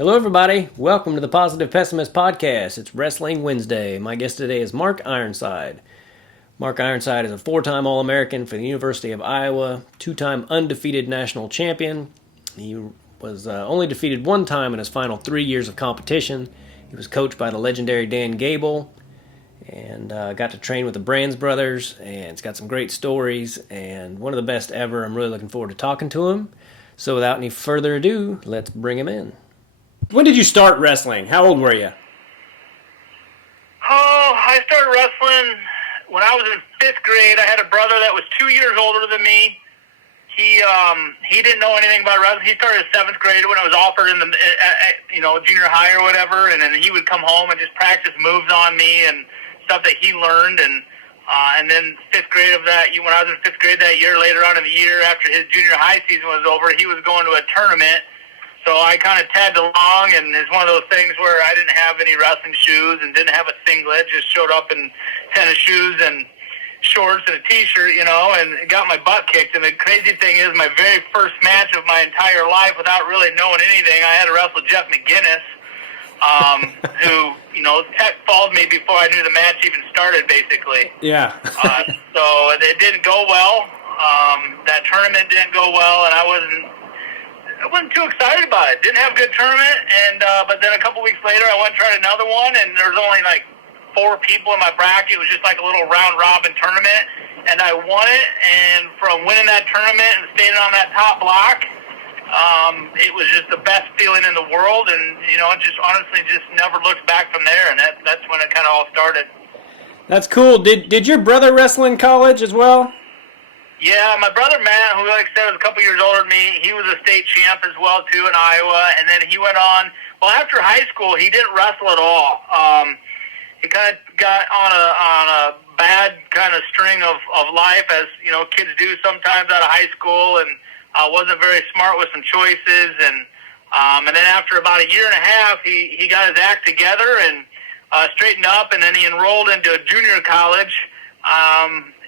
Hello, everybody. Welcome to the Positive Pessimist Podcast. It's Wrestling Wednesday. My guest today is Mark Ironside. Mark Ironside is a four-time All-American for the University of Iowa, two-time undefeated national champion. He was only defeated one time in his final 3 years of competition. He was coached by the legendary Dan Gable and got to train with the Brands brothers, and it's got some great stories and one of the best ever. I'm really looking forward to talking to him. So without any further ado, let's bring him in. When did you start wrestling? How old were you? Oh, I started wrestling when I was in 5th grade. I had a brother that was 2 years older than me. He didn't know anything about wrestling. He started 7th grade when I was offered in the junior high or whatever, and then he would come home and just practice moves on me and stuff that he learned. And then 5th grade of that, when I was in 5th grade that year, later on in the year after his junior high season was over, he was going to a tournament. So I kind of tagged along, and it's one of those things where I didn't have any wrestling shoes and didn't have a singlet, just showed up in tennis shoes and shorts and a T-shirt, and got my butt kicked. And the crazy thing is, my very first match of my entire life, without really knowing anything, I had to wrestle Jeff McGinnis, who, tech followed me before I knew the match even started, basically. Yeah. So it didn't go well. That tournament didn't go well, and I wasn't too excited about it. Didn't have a good tournament, but then a couple weeks later, I went and tried another one, and there was only like 4 people in my bracket. It was just like a little round-robin tournament, and I won it, and from winning that tournament and staying on that top block, it was just the best feeling in the world, and, just honestly just never looked back from there, and that's when it kind of all started. That's cool. Did your brother wrestle in college as well? Yeah, my brother Matt, who, like I said, was a couple years older than me, he was a state champ as well, too, in Iowa. And then he went on, after high school, he didn't wrestle at all. He kind of got on a bad kind of string of life, as, kids do sometimes out of high school, and wasn't very smart with some choices. And then after about a year and a half, he got his act together and straightened up, and then he enrolled into a junior college.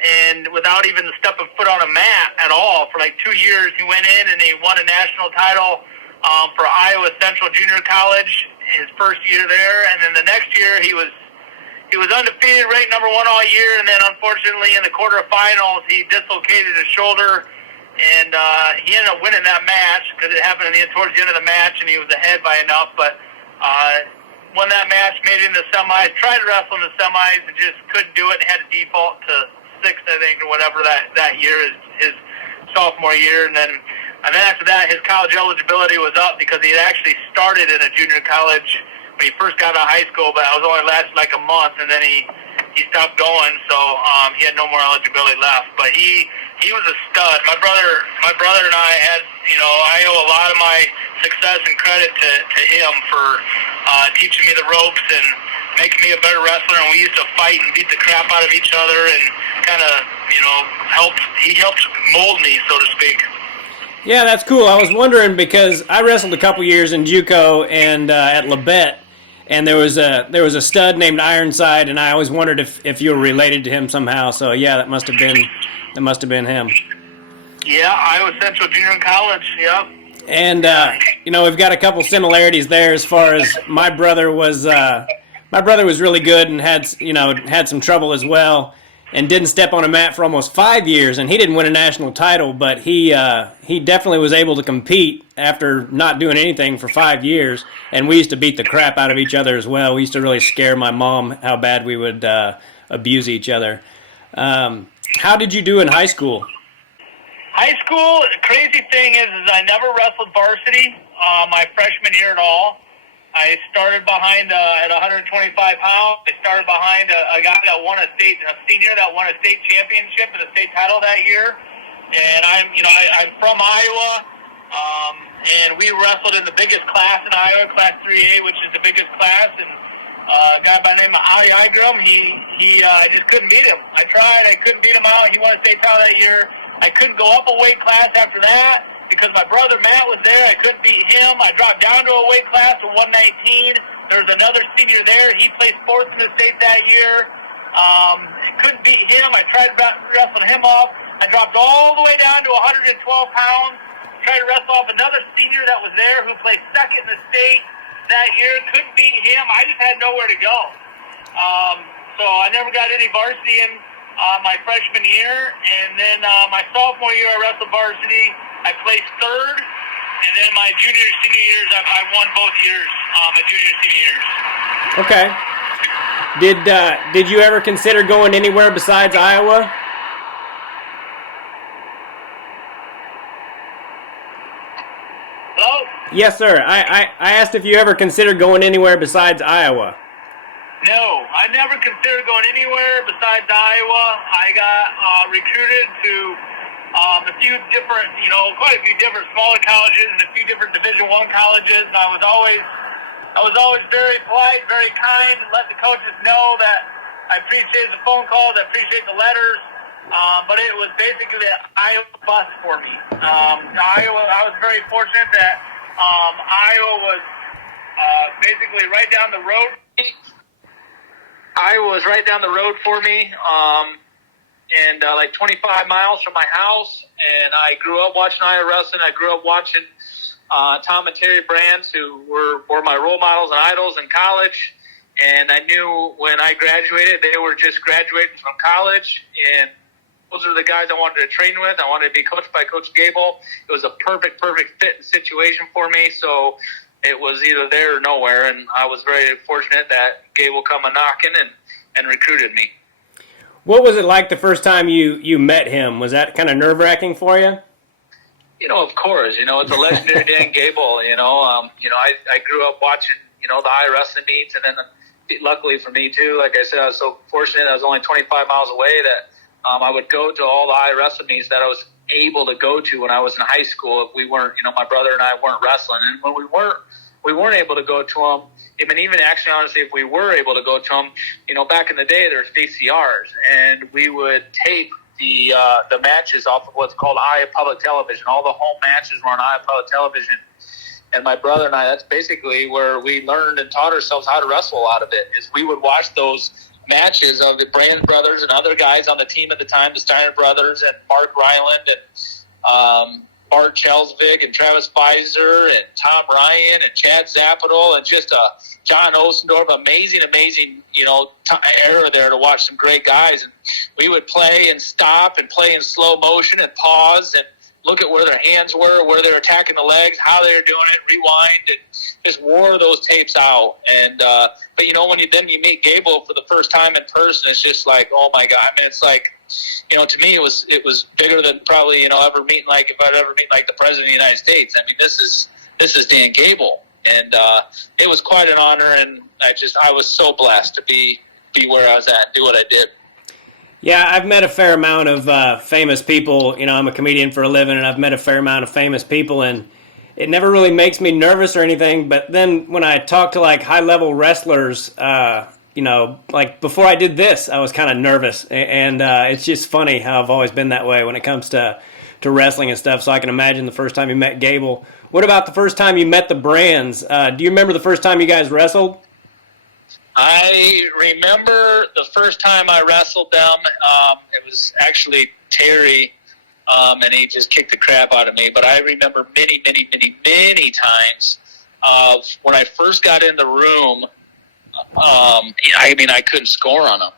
And without even stepping foot on a mat at all, for like 2 years, he went in and he won a national title for Iowa Central Junior College his first year there. And then the next year, he was undefeated, ranked number 1 all year. And then unfortunately, in the quarterfinals, he dislocated his shoulder, and he ended up winning that match because it happened towards the end of the match, and he was ahead by enough. But won that match, made it in the semis, tried to wrestle in the semis, and just couldn't do it, and had to default to 6th, I think, or whatever that year, his sophomore year. And then after that, his college eligibility was up because he had actually started in a junior college when he first got out of high school, but it was only lasted like a month, and then he stopped going, so he had no more eligibility left. But he was a stud. My brother and I had, I owe a lot of my success and credit to him for teaching me the ropes and making me a better wrestler. And we used to fight and beat the crap out of each other, and kind of, he helped mold me, so to speak. Yeah, that's cool. I was wondering because I wrestled a couple years in JUCO and at Labette, and there was a stud named Ironside, and I always wondered if you were related to him somehow. So yeah, that must have been him. Yeah, Iowa Central Junior College. Yep. And we've got a couple similarities there as far as my brother was really good and had some trouble as well, and didn't step on a mat for almost 5 years, and he didn't win a national title, but he definitely was able to compete after not doing anything for 5 years, and we used to beat the crap out of each other as well. We used to really scare my mom how bad we would abuse each other. How did you do in high school? High school, the crazy thing is I never wrestled varsity my freshman year at all. I started behind at 125 pounds. I started behind a guy that won a senior that won a state championship and a state title that year. And I'm from Iowa, and we wrestled in the biggest class in Iowa, Class 3A, which is the biggest class. And a guy by the name of Ali Igram, I just couldn't beat him. I tried, I couldn't beat him out. He won a state title that year. I couldn't go up a weight class after that because my brother Matt was there. I couldn't beat him. I dropped down to a weight class of 119. There was another senior there. He placed 4th in the state that year. Couldn't beat him. I tried wrestling him off. I dropped all the way down to 112 pounds. Tried to wrestle off another senior that was there who placed 2nd in the state. that year, couldn't beat him. I just had nowhere to go. So I never got any varsity in my freshman year. And then my sophomore year, I wrestled varsity. I placed third. And then my junior and senior years, I won both years, my junior and senior years. Okay. Did you ever consider going anywhere besides Iowa? Hello? Yes, sir. I asked if you ever considered going anywhere besides Iowa. No, I never considered going anywhere besides Iowa. I got recruited to a few different, quite a few different smaller colleges and a few different Division I colleges. And I was always very polite, very kind, and let the coaches know that I appreciate the phone calls, I appreciate the letters. But it was basically an Iowa bust for me. Iowa, I was very fortunate that Iowa was basically right down the road. Iowa was right down the road for me, and like 25 miles from my house. And I grew up watching Iowa wrestling. I grew up watching Tom and Terry Brands, who were my role models and idols in college. And I knew when I graduated, they were just graduating from college, and those are the guys I wanted to train with. I wanted to be coached by Coach Gable. It was a perfect fit and situation for me. So it was either there or nowhere, and I was very fortunate that Gable come a-knocking and recruited me. What was it like the first time you met him? Was that kind of nerve-wracking for you? Of course. It's a legendary Dan Gable. I grew up watching, the Iowa wrestling meets, and then luckily for me, too, like I said, I was so fortunate I was only 25 miles away that I would go to all the Iowa wrestling meets that I was able to go to when I was in high school. If we weren't, my brother and I weren't wrestling. And when we weren't able to go to them. Even actually, honestly, if we were able to go to them, back in the day, there's VCRs, and we would tape the matches off of what's called Iowa Public Television. All the home matches were on Iowa Public Television. And my brother and I, that's basically where we learned and taught ourselves how to wrestle a lot of it, is we would watch those matches of the Brand brothers and other guys on the team at the time, the Steiner brothers and Mark Ryland and Bart Chelsvig and Travis Pfizer and Tom Ryan and Chad Zapital and just John Osendorf. Amazing, era there to watch some great guys. And we would play and stop and play in slow motion and pause and look at where their hands were, where they're attacking the legs, how they're doing it, rewind, and just wore those tapes out. And but when you meet Gable for the first time in person, it's just like, oh my God. It's like, to me, it was bigger than probably ever meeting, like if I'd ever meet like the President of the United States. This is Dan Gable, and it was quite an honor, and I was so blessed to be where I was at and do what I did. Yeah, I've met a fair amount of famous people. I'm a comedian for a living, and I've met a fair amount of famous people, and it never really makes me nervous or anything. But then when I talk to like high-level wrestlers, like before I did this, I was kind of nervous, and it's just funny how I've always been that way when it comes to wrestling and stuff. So I can imagine the first time you met Gable. What about the first time you met the Brands? Do you remember the first time you guys wrestled? I remember the first time I wrestled them. It was actually Terry, and he just kicked the crap out of me. But I remember many times when I first got in the room. I couldn't score on them.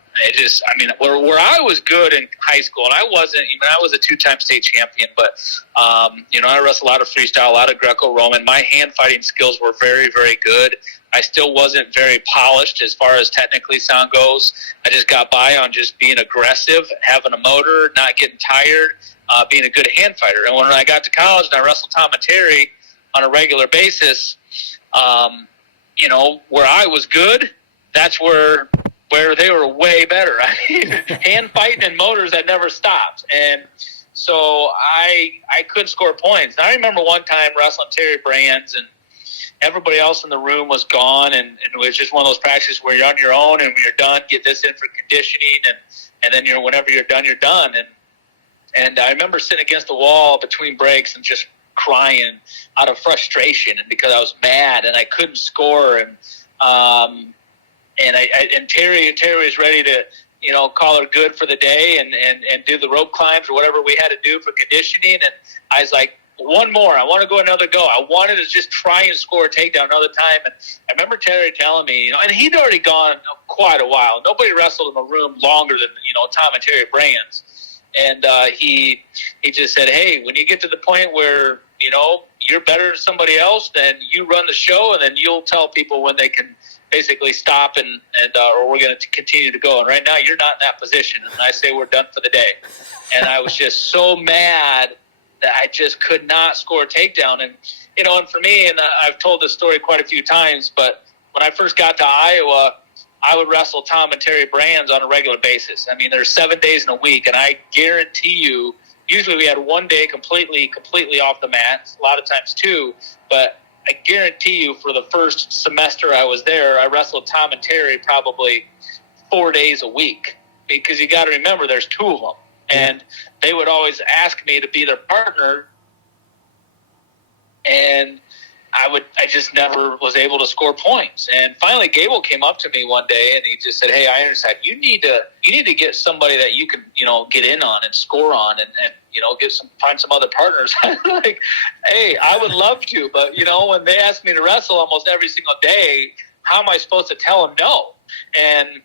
Where I was good in high school, and I wasn't. I was a two-time state champion, but I wrestled a lot of freestyle, a lot of Greco-Roman. My hand fighting skills were very, very good. I still wasn't very polished as far as technically sound goes. I just got by on just being aggressive, having a motor, not getting tired, being a good hand fighter. And when I got to college and I wrestled Tom and Terry on a regular basis, where I was good, that's where they were way better. Hand fighting and motors that never stopped. And so I couldn't score points. And I remember one time wrestling Terry Brands, and everybody else in the room was gone, and it was just one of those practices where you're on your own, and when you're done, get this in for conditioning, and then whenever you're done, you're done. And I remember sitting against the wall between breaks and just crying out of frustration, and because I was mad and I couldn't score, and Terry was ready to call her good for the day and do the rope climbs or whatever we had to do for conditioning, and I was like, one more. I want to go another go. I wanted to just try and score a takedown another time. And I remember Terry telling me, and he'd already gone quite a while. Nobody wrestled in the room longer than, Tom and Terry Brands. And he just said, hey, when you get to the point where, you're better than somebody else, then you run the show, and then you'll tell people when they can basically stop and or we're going to continue to go. And right now you're not in that position. And I say we're done for the day. And I was just so mad that I just could not score a takedown. And, and for me, and I've told this story quite a few times, but when I first got to Iowa, I would wrestle Tom and Terry Brands on a regular basis. I mean, there's 7 days in a week, and I guarantee you, usually we had one day completely off the mat, a lot of times two, but I guarantee you for the first semester I was there, I wrestled Tom and Terry probably 4 days a week, because you got to remember there's two of them. And they would always ask me to be their partner, and I just never was able to score points. And finally, Gable came up to me one day, and he just said, "Hey, Ironside, you need to get somebody that you can get in on and score on, and find some other partners." I'm like, "Hey, I would love to, but when they ask me to wrestle almost every single day, how am I supposed to tell them no?" And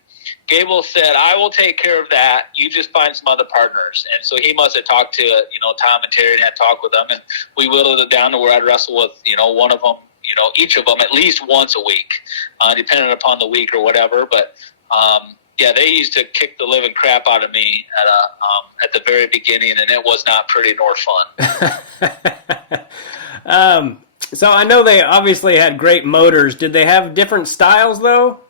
Gable said, "I will take care of that. You just find some other partners." And so he must have talked to, Tom and Terry and had talked with them. And we whittled it down to where I'd wrestle with, one of them, each of them at least once a week, depending upon the week or whatever. But, they used to kick the living crap out of me at the very beginning, and it was not pretty nor fun. So I know they obviously had great motors. Did they have different styles, though?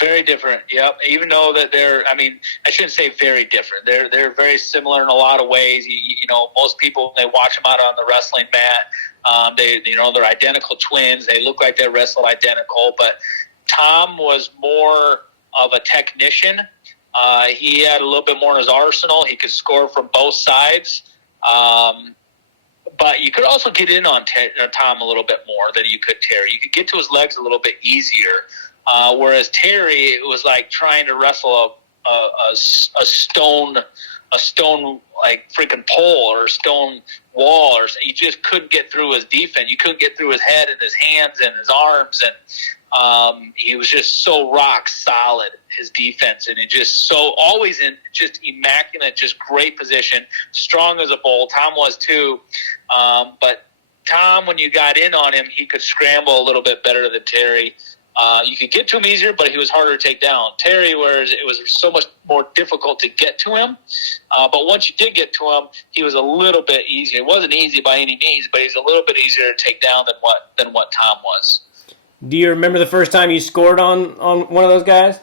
Very different, yep. Even though that I shouldn't say very different. They're very similar in a lot of ways. Most people, when they watch them out on the wrestling mat, they're identical twins. They look like they wrestle identical. But Tom was more of a technician. He had a little bit more in his arsenal. He could score from both sides. But you could also get in on Tom a little bit more than you could Terry. You could get to his legs a little bit easier. Whereas Terry, it was like trying to wrestle a stone like freaking pole or a stone wall, or you just couldn't get through his defense. You couldn't get through his head and his hands and his arms, and he was just so rock solid, his defense, and it just so always in just immaculate, just great position, strong as a bull. Tom was too, but Tom, when you got in on him, he could scramble a little bit better than Terry. You could get to him easier, but he was harder to take down. Terry, whereas it was so much more difficult to get to him. But once you did get to him, he was a little bit easier. It wasn't easy by any means, but he's a little bit easier to take down than what Tom was. Do you remember the first time you scored on one of those guys?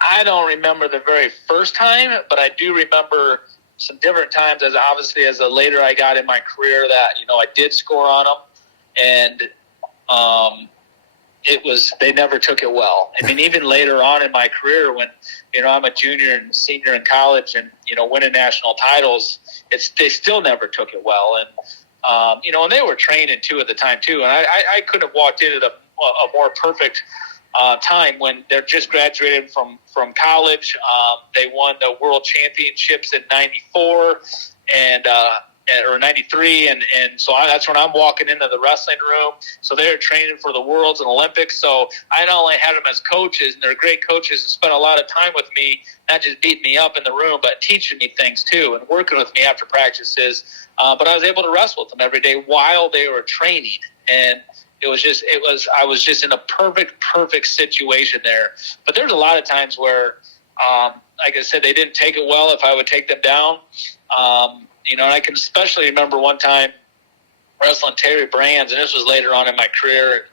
I don't remember the very first time, but I do remember some different times, as later I got in my career, that I did score on them, and they never took it well. I mean, even later on in my career, when I'm a junior and senior in college, and winning national titles, they still never took it well. And and they were training too at the time too. And I couldn't have walked in at a more perfect time when they're just graduated from college. They won the world championships in '94 or 93, and so that's when I'm walking into the wrestling room. So they're training for the Worlds and Olympics. So I not only had them as coaches, and they're great coaches and spent a lot of time with me, not just beating me up in the room, but teaching me things too and working with me after practices. But I was able to wrestle with them every day while they were training, and I was just in a perfect situation there. But there's a lot of times where, like I said, they didn't take it well if I would take them down. And I can especially remember one time wrestling Terry Brands, and this was later on in my career.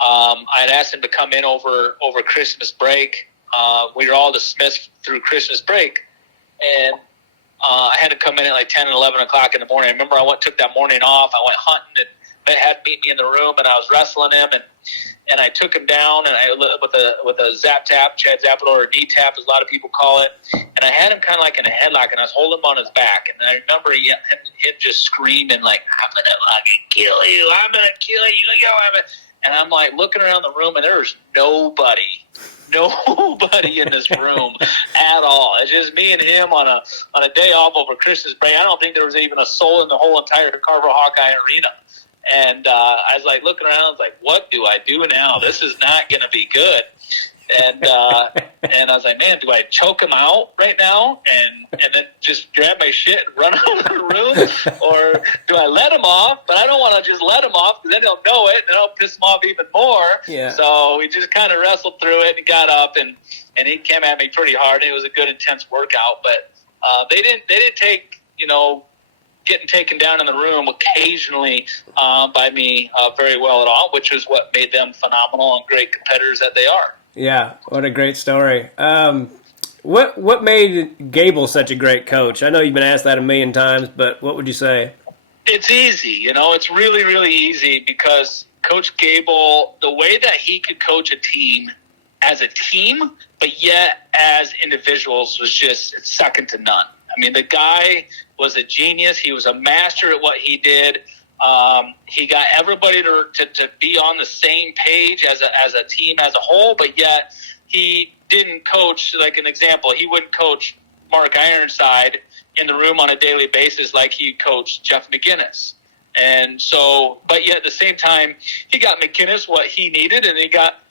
I had asked him to come in over Christmas break. We were all dismissed through Christmas break, and I had to come in at like 10 and 11 o'clock in the morning. I remember I took that morning off. I went hunting, and they had meet me in the room, and I was wrestling him, and I took him down, and with a zap tap, Chad Zappador, or knee tap, as a lot of people call it, and I had him kind of like in a headlock, and I was holding him on his back, and I remember him just screaming like, "I'm gonna fucking kill you! I'm gonna kill you!" And I'm like looking around the room, and there was nobody nobody in this room at all. It's just me and him on a day off over Christmas break. I don't think there was even a soul in the whole entire Carver Hawkeye arena. And I was like looking around, I was like, what do I do now? This is not going to be good. And and I was like, man, do I choke him out right now and then just grab my shit and run out of the room? Or do I let him off? But I don't want to just let him off because then he'll know it and it'll piss him off even more. Yeah. So we just kind of wrestled through it and got up and he came at me pretty hard. And it was a good, intense workout. But they didn't take, getting taken down in the room occasionally by me very well at all, which is what made them phenomenal and great competitors that they are. Yeah, what a great story. What made Gable such a great coach? I know you've been asked that a million times, but what would you say? It's easy, it's really, really easy because Coach Gable, the way that he could coach a team as a team, but yet as individuals was just second to none. I mean, the guy was a genius. He was a master at what he did. He got everybody to be on the same page as a team as a whole, but yet he didn't coach, like an example, he wouldn't coach Mark Ironside in the room on a daily basis like he coached Jeff McGinnis. And so, but yet at the same time, he got McGinnis what he needed, and he got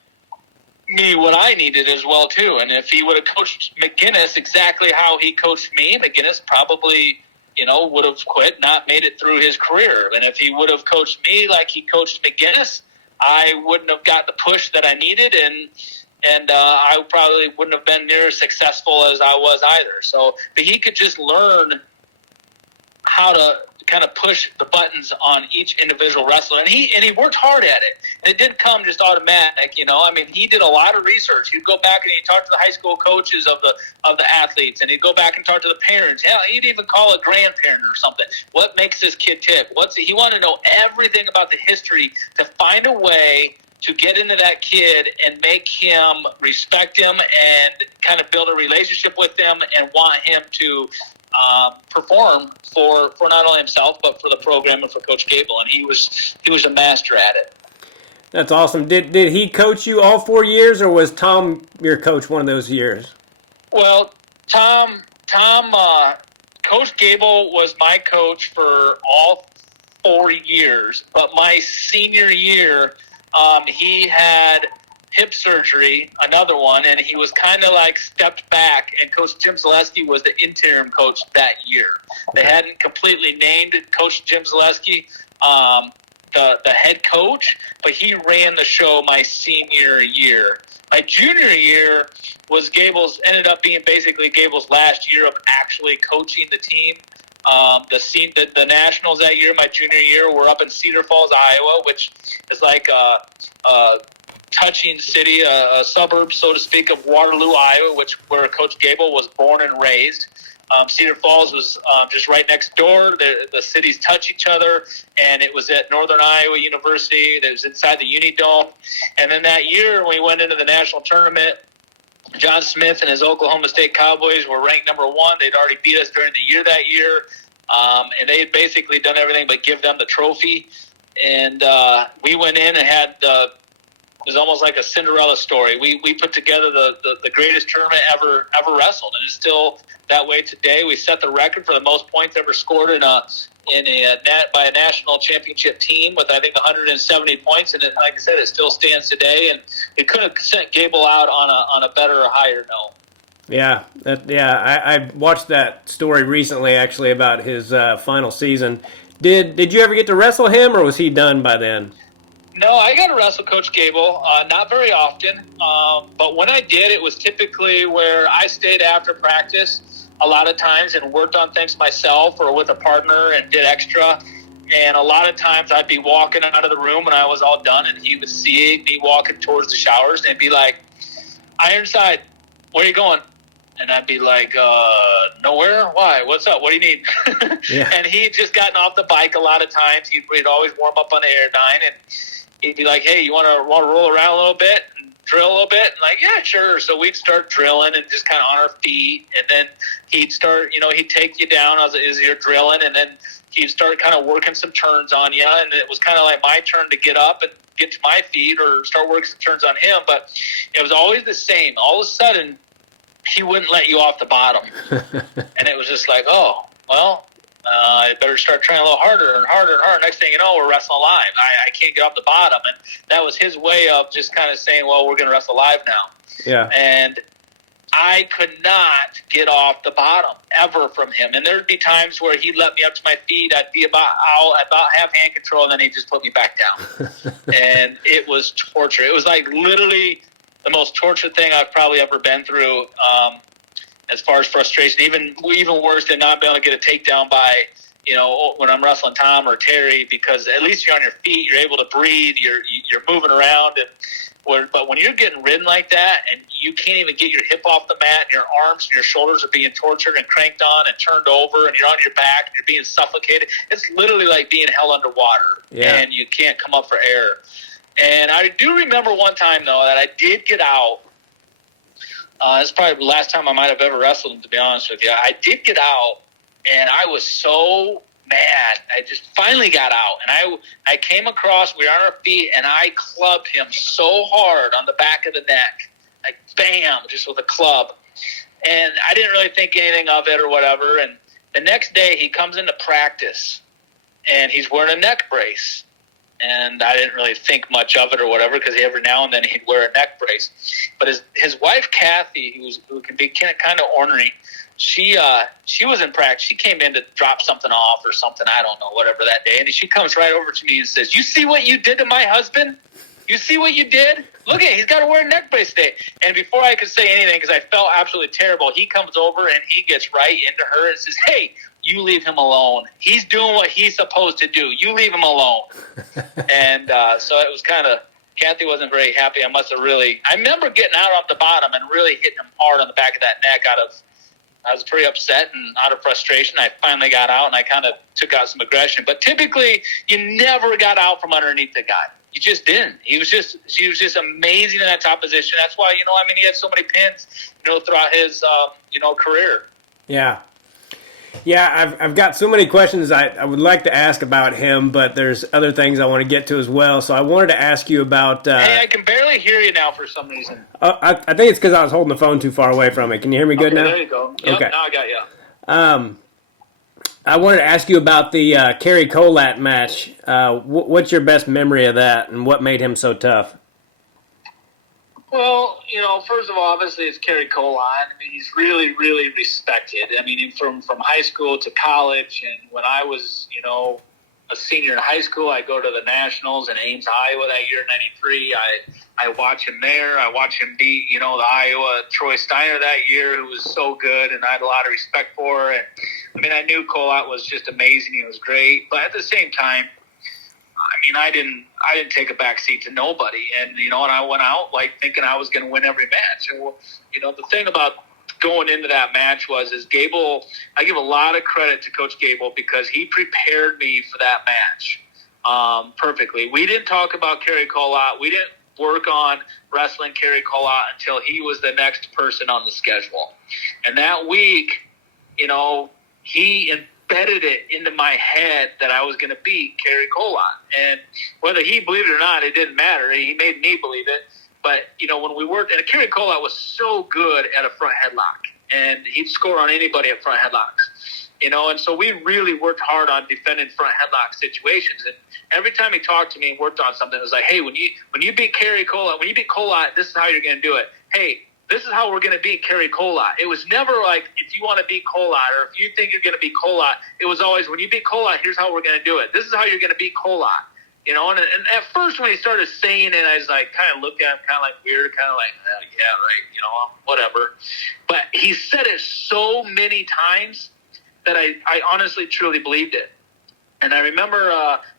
me what I needed as well, too. And if he would have coached McGinnis exactly how he coached me, McGinnis probably would have quit, not made it through his career. And if he would have coached me like he coached McGinnis, I wouldn't have got the push that I needed, and I probably wouldn't have been near as successful as I was either. So, but he could just learn how to kind of push the buttons on each individual wrestler, and he worked hard at it. And it didn't come just automatic, I mean, he did a lot of research. He'd go back and he'd talk to the high school coaches of the athletes, and he'd go back and talk to the parents. Hell, he'd even call a grandparent or something. What makes this kid tick? He wanted to know everything about the history to find a way to get into that kid and make him respect him and kind of build a relationship with him and want him to perform for not only himself but for the program and for Coach Gable, and he was a master at it. That's awesome. Did he coach you all 4 years, or was Tom your coach one of those years? Well, Tom, Coach Gable was my coach for all 4 years, but my senior year, he had hip surgery, another one, and he was kind of like stepped back, and Coach Jim Zaleski was the interim coach that year. They hadn't completely named Coach Jim Zaleski the head coach, but he ran the show my senior year. My junior year ended up being basically Gable's last year of actually coaching the team. The Nationals that year, my junior year, were up in Cedar Falls, Iowa, which is like a touching city, a suburb, so to speak, of Waterloo, Iowa, where Coach Gable was born and raised. Cedar Falls was just right next door. The cities touch each other, and it was at Northern Iowa University. That was inside the Unidome. And then that year, when we went into the national tournament, John Smith and his Oklahoma State Cowboys were ranked number 1. They'd already beat us during the year that year, and they had basically done everything but give them the trophy. And we went in and had it was almost like a Cinderella story. We put together the greatest tournament ever wrestled, and it's still that way today. We set the record for the most points ever scored in a by a national championship team with, I think, 170 points, and like I said, it still stands today. And it couldn't have sent Gable out on a better or higher note. Yeah, I watched that story recently, actually, about his final season. Did you ever get to wrestle him, or was he done by then? No, I got to wrestle Coach Gable, not very often, but when I did, it was typically where I stayed after practice a lot of times and worked on things myself or with a partner and did extra. And a lot of times I'd be walking out of the room when I was all done, and he would see me walking towards the showers, and he'd be like, "Ironside, where are you going?" And I'd be like, "Nowhere. Why? What's up? What do you need?" Yeah. And he'd just gotten off the bike a lot of times. He'd always warm up on the Airdyne, and he'd be like, "Hey, you want to roll around a little bit and drill a little bit?" And like, "Yeah, sure." So we'd start drilling and just kind of on our feet, and then he'd start, he'd take you down as you're drilling, and then he'd start kind of working some turns on you, and it was kind of like my turn to get up and get to my feet or start working some turns on him. But it was always the same. All of a sudden, he wouldn't let you off the bottom. And it was just like, oh, well, I better start trying a little harder and harder and harder. Next thing you know, we're wrestling live. I can't get off the bottom. And that was his way of just kind of saying, well, we're going to wrestle live now. Yeah. And I could not get off the bottom ever from him. And there'd be times where he'd let me up to my feet. I'd be about have hand control, and then he'd just put me back down. And it was torture. It was like literally the most tortured thing I've probably ever been through. As far as frustration, even worse than not being able to get a takedown by, when I'm wrestling Tom or Terry, because at least you're on your feet, you're able to breathe, you're moving around, but when you're getting ridden like that and you can't even get your hip off the mat and your arms and your shoulders are being tortured and cranked on and turned over and you're on your back and you're being suffocated, it's literally like being held underwater. Yeah. And you can't come up for air. And I do remember one time, though, that I did get out. It's probably the last time I might have ever wrestled him, to be honest with you. I did get out, and I was so mad. I just finally got out, and I came across, we were on our feet, and I clubbed him so hard on the back of the neck. Like, bam, just with a club. And I didn't really think anything of it or whatever. And the next day, he comes into practice, and he's wearing a neck brace. And I didn't really think much of it or whatever, because every now and then he'd wear a neck brace. But his wife, Kathy, who can be kind of ornery, she was in practice. She came in to drop something off or something, I don't know, whatever that day. And she comes right over to me and says, "You see what you did to my husband? You see what you did? Look at it. He's got to wear a neck brace today." And before I could say anything, because I felt absolutely terrible, he comes over and he gets right into her and says, "Hey, you leave him alone. He's doing what he's supposed to do. You leave him alone." And so it was kind of, Kathy wasn't very happy. I remember getting out off the bottom and really hitting him hard on the back of that neck I was pretty upset and out of frustration. I finally got out and I kind of took out some aggression. But typically, you never got out from underneath the guy. You just didn't. She was just amazing in that top position. That's why, he had so many pins, throughout his, career. Yeah. Yeah, I've got so many questions I would like to ask about him, but there's other things I want to get to as well. So I wanted to ask you about... hey, I can barely hear you now for some reason. I think it's because I was holding the phone too far away from it. Can you hear me good now? There you go. Yep, okay. Now I got you. I wanted to ask you about the Kerry Colat match. What's your best memory of that, and what made him so tough? Well, first of all, obviously it's Kerry Colat. I mean, he's really, really respected. I mean, from high school to college, and when I was, a senior in high school, I go to the Nationals in Ames, Iowa that year, '93. I watch him there. I watch him beat, the Iowa Troy Steiner that year, who was so good, and I had a lot of respect for. And I mean, I knew Colat was just amazing. He was great, but at the same time, I mean, I didn't take a back seat to nobody, and and I went out like thinking I was going to win every match. And the thing about going into that match is Gable. I give a lot of credit to Coach Gable because he prepared me for that match perfectly. We didn't talk about Kerry Colat. We didn't work on wrestling Kerry Colat until he was the next person on the schedule. And that week, he embedded it into my head that I was going to beat Kerry Colat. And whether he believed it or not, it didn't matter. He made me believe it. But, when we worked, and Kerry Colat was so good at a front headlock, and he'd score on anybody at front headlocks, and so we really worked hard on defending front headlock situations. And every time he talked to me and worked on something, it was like, hey, when you beat Kerry Colat, when you beat Colat, this is how you're going to do it. Hey, this is how we're going to beat Kerry Colat. It was never like, if you want to beat Colat or if you think you're going to beat Colat, it was always, when you beat Colat, here's how we're going to do it. This is how you're going to beat Colat. And at first when he started saying it, I was like, kind of looked at him kind of like weird, kind of like, yeah, right, whatever. But he said it so many times that I honestly, truly believed it. And I remember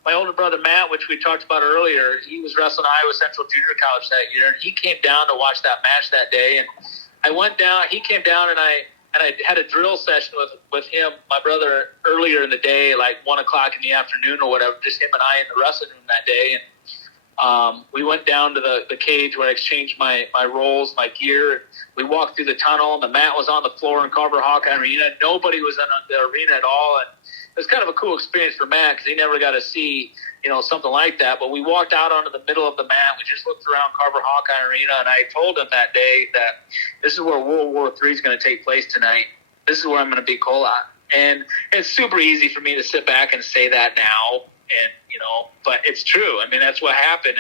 my older brother, Matt, which we talked about earlier, he was wrestling Iowa Central Junior College that year, and he came down to watch that match that day. And I went down, he came down, and I had a drill session with him, my brother, earlier in the day, like 1 o'clock in the afternoon or whatever, just him and I in the wrestling room that day. And we went down to the cage where I exchanged my roles, my gear. And we walked through the tunnel, and the mat was on the floor in Carver Hawkeye Arena. Nobody was in the arena at all. And was kind of a cool experience for Matt because he never got to see, something like that. But we walked out onto the middle of the mat. We just looked around Carver Hawkeye Arena, and I told him that day that this is where World War III is going to take place tonight. This is where I'm going to beat Colat. And it's super easy for me to sit back and say that now, and but it's true. I mean, that's what happened,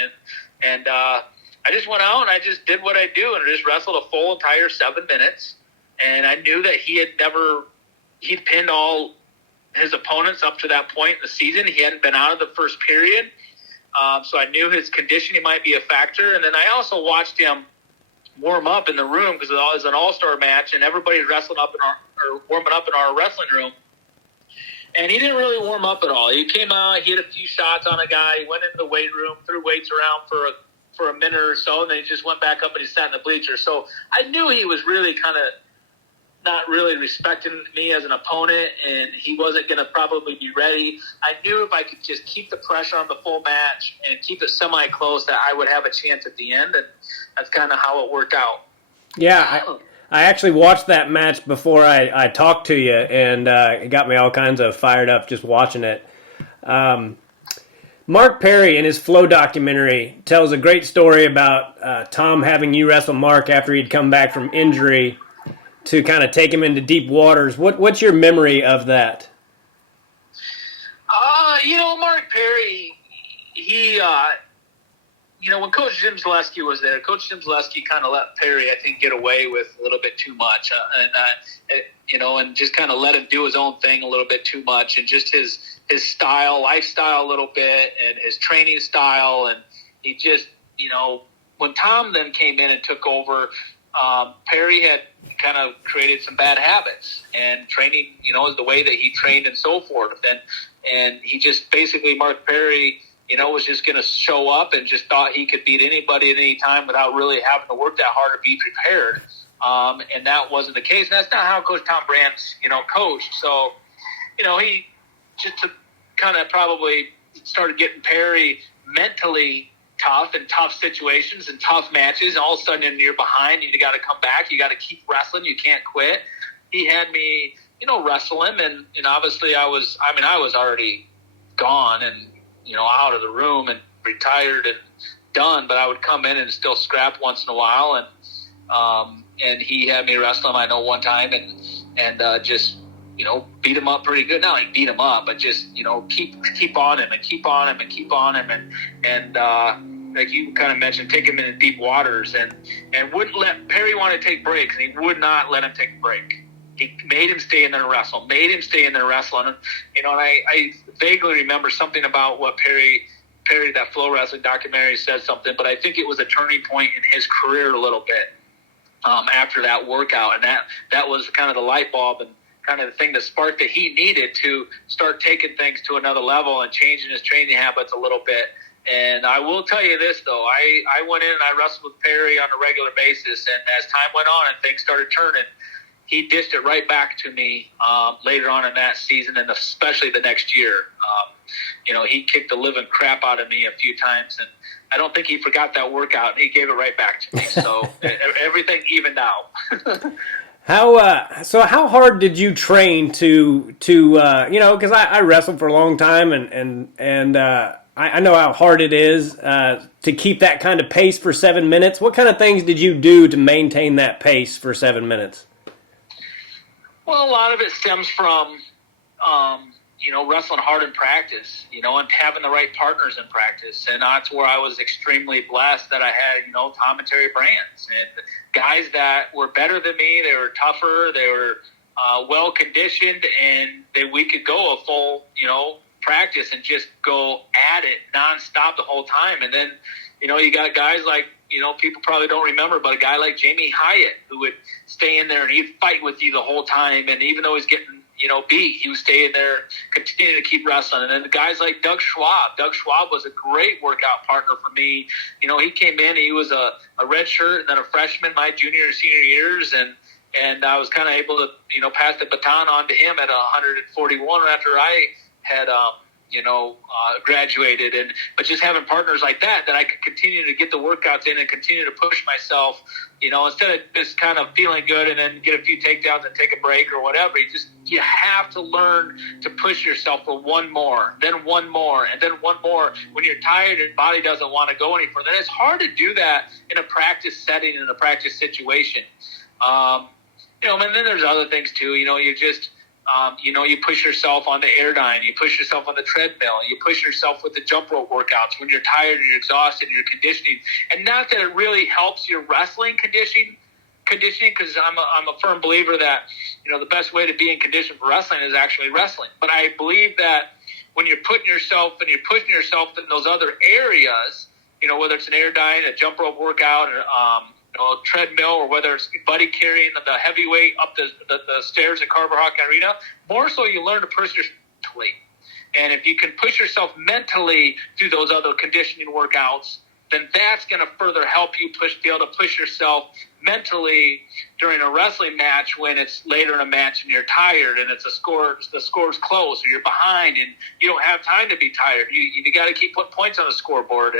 and I just went out and I just did what I do and just wrestled a full entire 7 minutes. And I knew that he'd pinned all his opponents up to that point in the season. He hadn't been out of the first period. So I knew his conditioning might be a factor. And then I also watched him warm up in the room because it was an all-star match and everybody's warming up in our wrestling room. And he didn't really warm up at all. He came out, he hit a few shots on a guy, he went into the weight room, threw weights around for a minute or so, and then he just went back up and he sat in the bleachers. So I knew he was really kind of not really respecting me as an opponent, and he wasn't going to probably be ready. I knew if I could just keep the pressure on the full match and keep it semi-close that I would have a chance at the end, and that's kind of how it worked out. Yeah, I actually watched that match before I talked to you, and it got me all kinds of fired up just watching it. Mark Perry, in his Flow documentary, tells a great story about Tom having you wrestle Mark after he'd come back from injury to kind of take him into deep waters. What's your memory of that? Mark Perry, he, when Coach Jim Zaleski was there, Coach Jim Zaleski kind of let Perry, I think, get away with a little bit too much. And just kind of let him do his own thing a little bit too much. And just his style, lifestyle a little bit, and his training style. And he just, when Tom then came in and took over, Perry had kind of created some bad habits, and training, is the way that he trained and so forth. And he just basically, Mark Perry, was just going to show up and just thought he could beat anybody at any time without really having to work that hard to be prepared. And that wasn't the case. And that's not how Coach Tom Brandt's, coached. So, he just kind of probably started getting Perry mentally tough in tough situations and tough matches. And all of a sudden you're behind. You got to come back. You got to keep wrestling. You can't quit. He had me, wrestle him. And obviously I was already gone and, out of the room and retired and done, but I would come in and still scrap once in a while. And he had me wrestle him, I know, one time and just, beat him up pretty good. Not like beat him up, but just, keep on him and keep on him and keep on him. And like you kind of mentioned, take him into deep waters and wouldn't let Perry want to take breaks, and he would not let him take a break. He made him stay in there and wrestle, And, I vaguely remember something about what Perry, that Flow Wrestling documentary said something, but I think it was a turning point in his career a little bit after that workout. And that was kind of the light bulb and kind of the thing that sparked that he needed to start taking things to another level and changing his training habits a little bit. And I will tell you this, though. I went in and I wrestled with Perry on a regular basis, and as time went on and things started turning, he dished it right back to me later on in that season, and especially the next year. He kicked the living crap out of me a few times, and I don't think he forgot that workout, and he gave it right back to me. So everything evened out. How hard did you train to because I wrestled for a long time, and I know how hard it is to keep that kind of pace for 7 minutes. What kind of things did you do to maintain that pace for 7 minutes? Well, a lot of it stems from, wrestling hard in practice, and having the right partners in practice. And that's where I was extremely blessed that I had, Tom and Terry Brands and guys that were better than me. They were tougher. They were well-conditioned, and we could go a full, practice and just go at it nonstop the whole time. And then, you got guys like, people probably don't remember, but a guy like Jamie Hyatt who would stay in there and he'd fight with you the whole time. And even though he's getting, beat, he would stay in there, continue to keep wrestling. And then the guys like Doug Schwab. Doug Schwab was a great workout partner for me. He came in, he was a red shirt and then a freshman my junior and senior years. And I was kind of able to, pass the baton on to him at 141 after I had, graduated. But just having partners like that I could continue to get the workouts in and continue to push myself, instead of just kind of feeling good and then get a few takedowns and take a break or whatever. You you have to learn to push yourself for one more, then one more, and then one more. When you're tired and body doesn't want to go any further, it's hard to do that in a practice setting, in a practice situation. And then there's other things too. You just, you push yourself on the airdyne, you push yourself on the treadmill, you push yourself with the jump rope workouts when you're tired and you're exhausted and you're conditioning. And not that it really helps your wrestling conditioning, because I'm a firm believer that, the best way to be in condition for wrestling is actually wrestling. But I believe that when you're putting yourself and you're pushing yourself in those other areas, whether it's an airdyne, a jump rope workout, or treadmill, or whether it's buddy carrying the heavyweight up the stairs at Carver Hawkeye Arena, more so you learn to push yourself mentally. And if you can push yourself mentally through those other conditioning workouts, then that's going to further help you be able to push yourself mentally during a wrestling match when it's later in a match and you're tired and the score's close, or you're behind and you don't have time to be tired. You got to keep putting points on the scoreboard,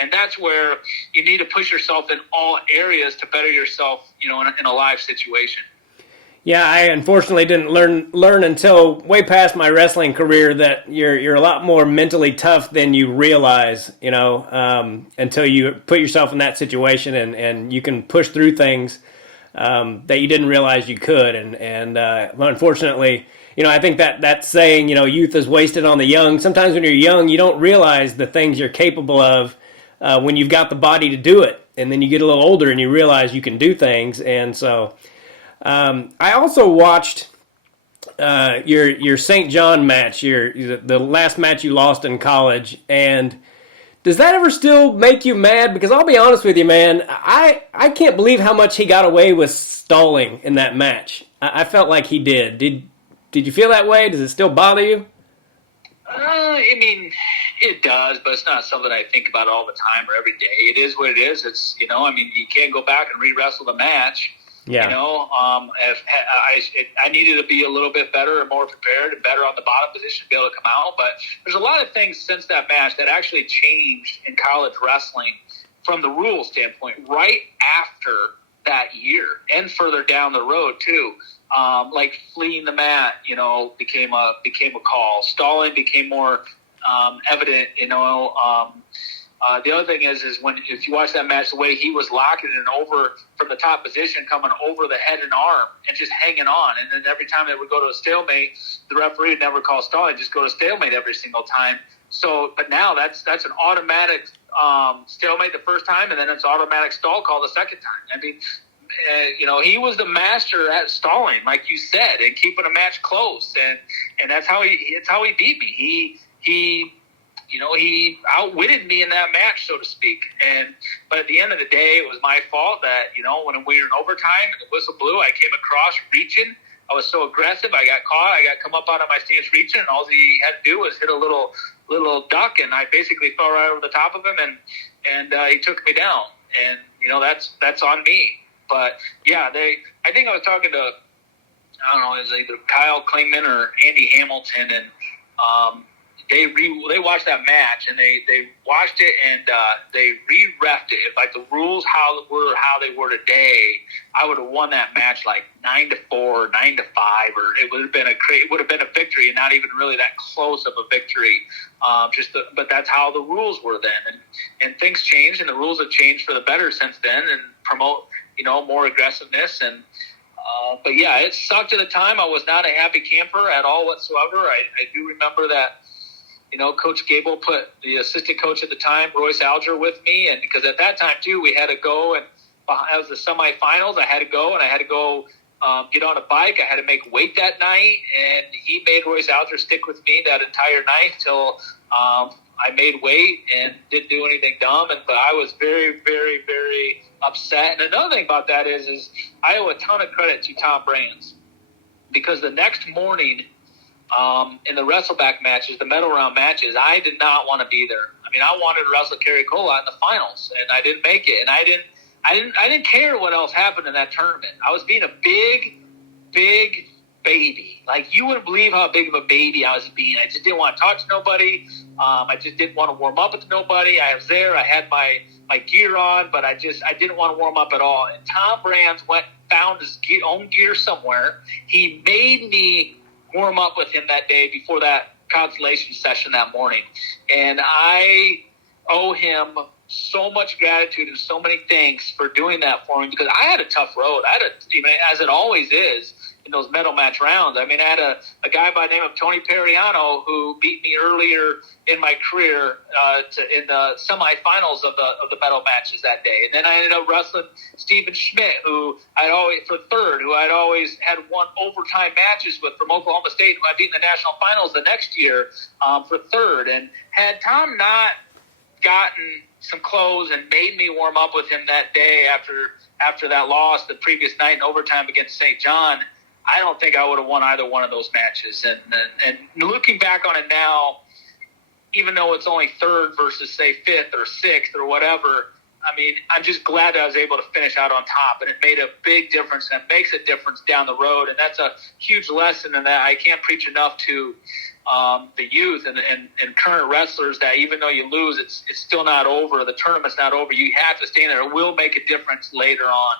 and that's where you need to push yourself in all areas to better yourself, in a live situation. Yeah, I unfortunately didn't learn until way past my wrestling career that you're a lot more mentally tough than you realize, until you put yourself in that situation and you can push through things that you didn't realize you could. And unfortunately, I think that saying, youth is wasted on the young. Sometimes when you're young, you don't realize the things you're capable of when you've got the body to do it. And then you get a little older and you realize you can do things. And so I also watched your St. John match, the last match you lost in college, and does that ever still make you mad? Because I'll be honest with you, man, I can't believe how much he got away with stalling in that match. I felt like he did. Did you feel that way? Does it still bother you? It does, but it's not something I think about all the time or every day. It is what it is. It's, you can't go back and re-wrestle the match. Yeah. If I needed to be a little bit better and more prepared and better on the bottom position to be able to come out. But there's a lot of things since that match that actually changed in college wrestling from the rules standpoint right after that year and further down the road too. Like fleeing the mat, became a call. Stalling became more evident, the other thing is if you watch that match, the way he was locking it over from the top position, coming over the head and arm and just hanging on. And then every time they would go to a stalemate, the referee would never call stalling, just go to stalemate every single time. So, but now that's an automatic stalemate the first time, and then it's automatic stall call the second time. He was the master at stalling, like you said, and keeping a match close. And that's how he beat me. He outwitted me in that match, so to speak. But at the end of the day, it was my fault that, when we were in overtime and the whistle blew, I came across reaching. I was so aggressive. I got caught. I got come up out of my stance reaching, and all he had to do was hit a little duck, and I basically fell right over the top of him, and he took me down. And, that's on me. But, yeah, I think I was talking to, I don't know, it was either Kyle Klingman or Andy Hamilton, and they watched that match, and they watched it, and they re-reffed it. If like the rules how they were today, I would have won that match like 9-4, 9-5, or it would have been a victory, and not even really that close of a victory. But that's how the rules were then, and things changed, and the rules have changed for the better since then, and promote more aggressiveness and. But yeah, it sucked at the time. I was not a happy camper at all whatsoever. I do remember that. Coach Gable put the assistant coach at the time, Royce Alger, with me. And because at that time, too, we had to go, and it was the semifinals. I had to go get on a bike. I had to make weight that night. And he made Royce Alger stick with me that entire night till I made weight and didn't do anything dumb. But I was very, very, very upset. And another thing about that is I owe a ton of credit to Tom Brands, because the next morning – in the wrestleback matches, the medal round matches, I did not want to be there. I wanted to wrestle Kerry Colat in the finals, and I didn't make it. And I didn't care what else happened in that tournament. I was being a big, big baby. Like, you wouldn't believe how big of a baby I was being. I just didn't want to talk to nobody. I just didn't want to warm up with nobody. I was there. I had my gear on, but I didn't want to warm up at all. And Tom Brands found his own gear somewhere. He made me warm up with him that day before that consolation session that morning. And I owe him so much gratitude and so many thanks for doing that for me, because I had a tough road. As it always is in those medal match rounds. I had a guy by the name of Tony Periano who beat me earlier in my career in the semifinals of the medal matches that day. And then I ended up wrestling Stephen Schmidt, who I'd always had won overtime matches with from Oklahoma State, who I beat in the national finals the next year for third. And had Tom not gotten some clothes and made me warm up with him that day after that loss the previous night in overtime against St. John, I don't think I would have won either one of those matches. And looking back on it now, even though it's only third versus, say, fifth or sixth or whatever, I'm just glad that I was able to finish out on top. And it made a big difference, and it makes a difference down the road. And that's a huge lesson, and that I can't preach enough to the youth and current wrestlers, that even though you lose, it's still not over. The tournament's not over. You have to stay in there. It will make a difference later on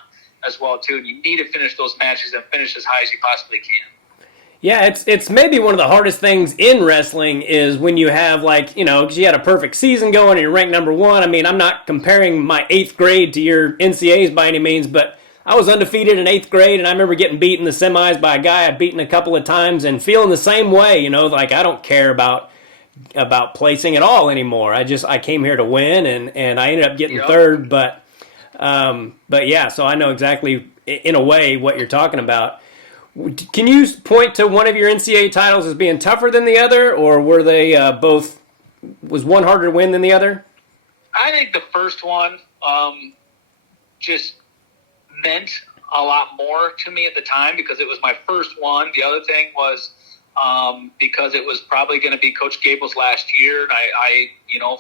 as well, too. And you need to finish those matches and finish as high as you possibly can. Yeah, it's maybe one of the hardest things in wrestling is when you have, because you had a perfect season going and you're ranked number one. I'm not comparing my 8th grade to your NCAAs by any means, but I was undefeated in 8th grade, and I remember getting beat in the semis by a guy I'd beaten a couple of times and feeling the same way, I don't care about placing at all anymore. I came here to win, and I ended up getting third, but yeah, so I know exactly, in a way, what you're talking about. Can you point to one of your NCAA titles as being tougher than the other, or were they both? Was one harder to win than the other? I think the first one just meant a lot more to me at the time because it was my first one. The other thing was because it was probably going to be Coach Gable's last year, and I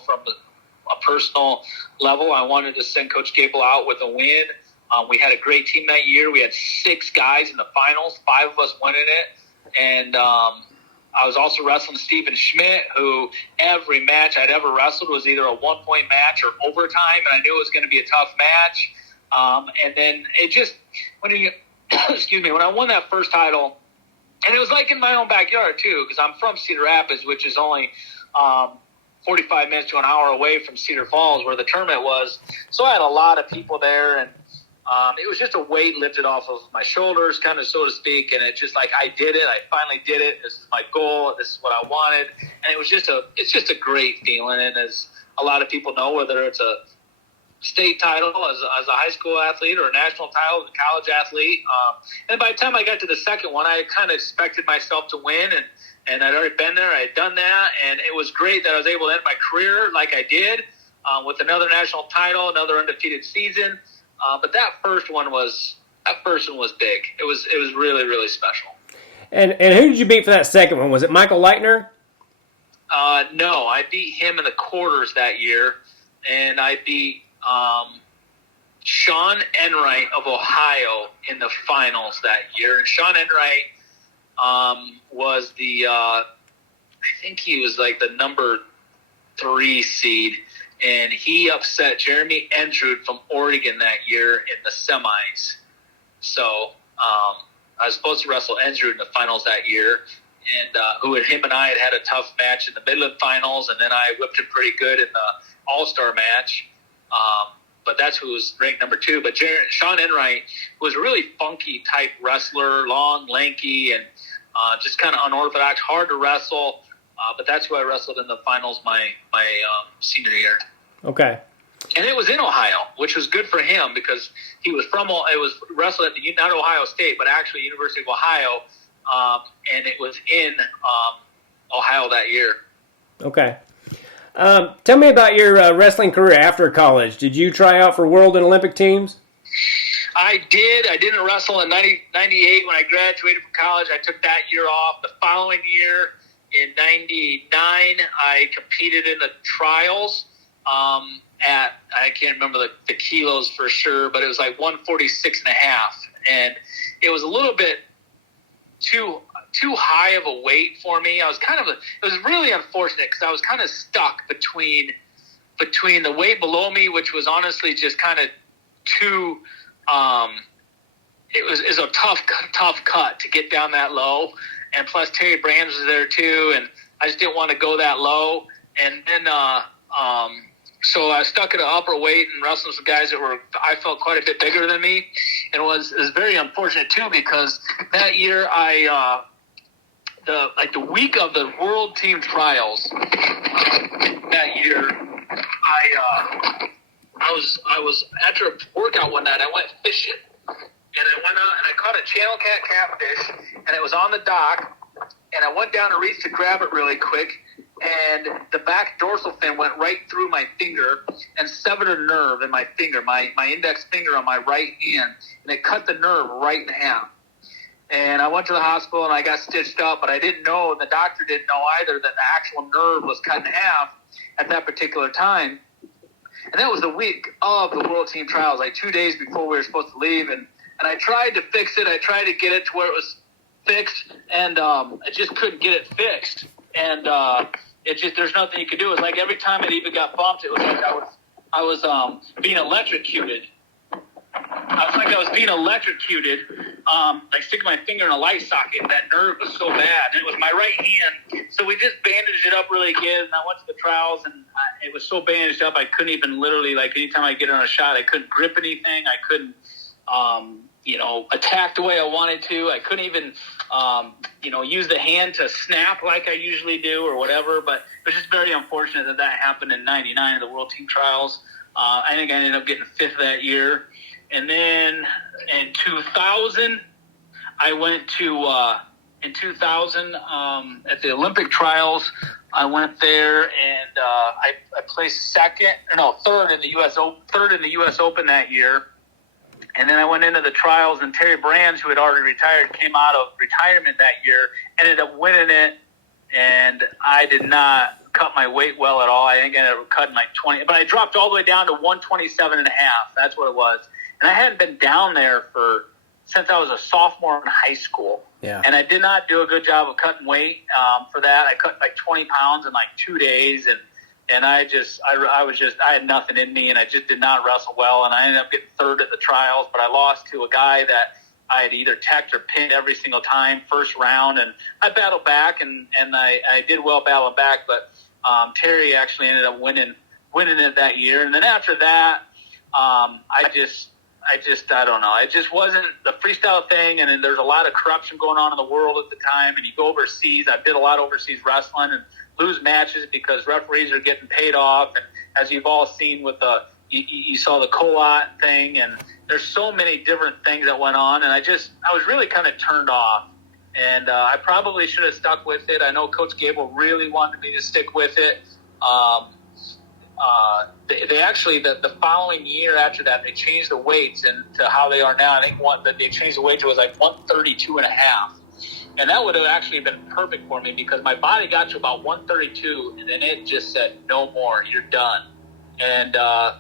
from a personal level, I wanted to send Coach Gable out with a win. We had a great team that year. We had 6 guys in the finals, 5 of us winning it. And I was also wrestling Stephen Schmidt, who every match I'd ever wrestled was either a 1-point match or overtime, and I knew it was going to be a tough match. And then it just, when I won that first title, and it was like in my own backyard too, because I'm from Cedar Rapids, which is only 45 minutes to an hour away from Cedar Falls, where the tournament was. So I had a lot of people there, and it was just a weight lifted off of my shoulders, kind of, so to speak. And it's just like, I did it. I finally did it. This is my goal. This is what I wanted. And it's just a great feeling. And as a lot of people know, whether it's a state title as a high school athlete or a national title as a college athlete. And by the time I got to the second one, I kind of expected myself to win, and I'd already been there. I had done that, and it was great that I was able to end my career like I did with another national title, another undefeated season. But that first one was big. It was really, really special. And who did you beat for that second one? Was it Michael Leitner? No, I beat him in the quarters that year, and I beat Sean Enright of Ohio in the finals that year. And Sean Enright was I think he was like the number 3 seed, and he upset Jeremy Endrud from Oregon that year in the semis. So I was supposed to wrestle Endrud in the finals that year, and him and I had a tough match in the Midland finals, and then I whipped him pretty good in the All-Star match. But that's who was ranked number 2. But Sean Enright was a really funky type wrestler, long, lanky, and just kind of unorthodox, hard to wrestle. But that's who I wrestled in the finals my senior year. Okay. And it was in Ohio, which was good for him because he was wrestled at not Ohio State, but actually University of Ohio, and it was in Ohio that year. Okay. Tell me about your wrestling career after college. Did you try out for world and Olympic teams? I did. I didn't wrestle in 98 when I graduated from college. I took that year off. The following year, in 99, I competed in the trials at, I can't remember the kilos for sure, but it was like 146 and a half. And it was a little bit too high of a weight for me. It was really unfortunate because I was kind of stuck between the weight below me, which was honestly just kind of too, it was a tough cut to get down that low. and plus Terry Brands was there too, and I just didn't want to go that low. And then so I stuck at an upper weight and wrestled some guys that were, I felt, quite a bit bigger than me. And it was very unfortunate too, because that year the week of the World Team Trials that year, I was after a workout one night, I went fishing, and I went out and I caught a channel cat catfish, and it was on the dock, and I went down to reach to grab it really quick, and the back dorsal fin went right through my finger and severed a nerve in my finger, my index finger on my right hand, and it cut the nerve right in half. And I went to the hospital and I got stitched up, but I didn't know, and the doctor didn't know either, that the actual nerve was cut in half at that particular time. And that was the week of the World Team Trials, like 2 days before we were supposed to leave. And I tried to fix it. I tried to get it to where it was fixed, and I just couldn't get it fixed. And there's nothing you could do. It was like every time it even got bumped, it was like I was being electrocuted. I was being electrocuted, like sticking my finger in a light socket. That nerve was so bad, and it was my right hand. So we just bandaged it up really good, and I went to the trials, and it was so bandaged up, I couldn't even literally, like, anytime I get on a shot, I couldn't grip anything. I couldn't, attack the way I wanted to. I couldn't even, use the hand to snap like I usually do or whatever. But it was just very unfortunate that happened in '99 at the World Team Trials. I think I ended up getting fifth that year. And then in 2000, I went to at the Olympic trials. I went there and I placed third in the U.S. Open that year. And then I went into the trials, and Terry Brands, who had already retired, came out of retirement that year, ended up winning it. And I did not cut my weight well at all. I think I ended up cutting like 20, but I dropped all the way down to 127.5. That's what it was. And I hadn't been down there since I was a sophomore in high school. Yeah. And I did not do a good job of cutting weight for that. I cut like 20 pounds in like 2 days, and I had nothing in me, and I just did not wrestle well. And I ended up getting third at the trials, but I lost to a guy that I had either teched or pinned every single time, first round. And I battled back, and I did well battling back, but Terry actually ended up winning it that year. And then after that, I don't know. It just wasn't the freestyle thing, and then there's a lot of corruption going on in the world at the time, and you go overseas. I did a lot of overseas wrestling and lose matches because referees are getting paid off, and as you've all seen with you saw the Colat thing, and there's so many different things that went on, and I was really kind of turned off, and I probably should have stuck with it. I know Coach Gable really wanted me to stick with it. They actually, the following year after that, they changed the weights and to how they are now. I think they changed the weight to was like 132.5. And that would have actually been perfect for me because my body got to about 132, and then it just said, no more, you're done. And I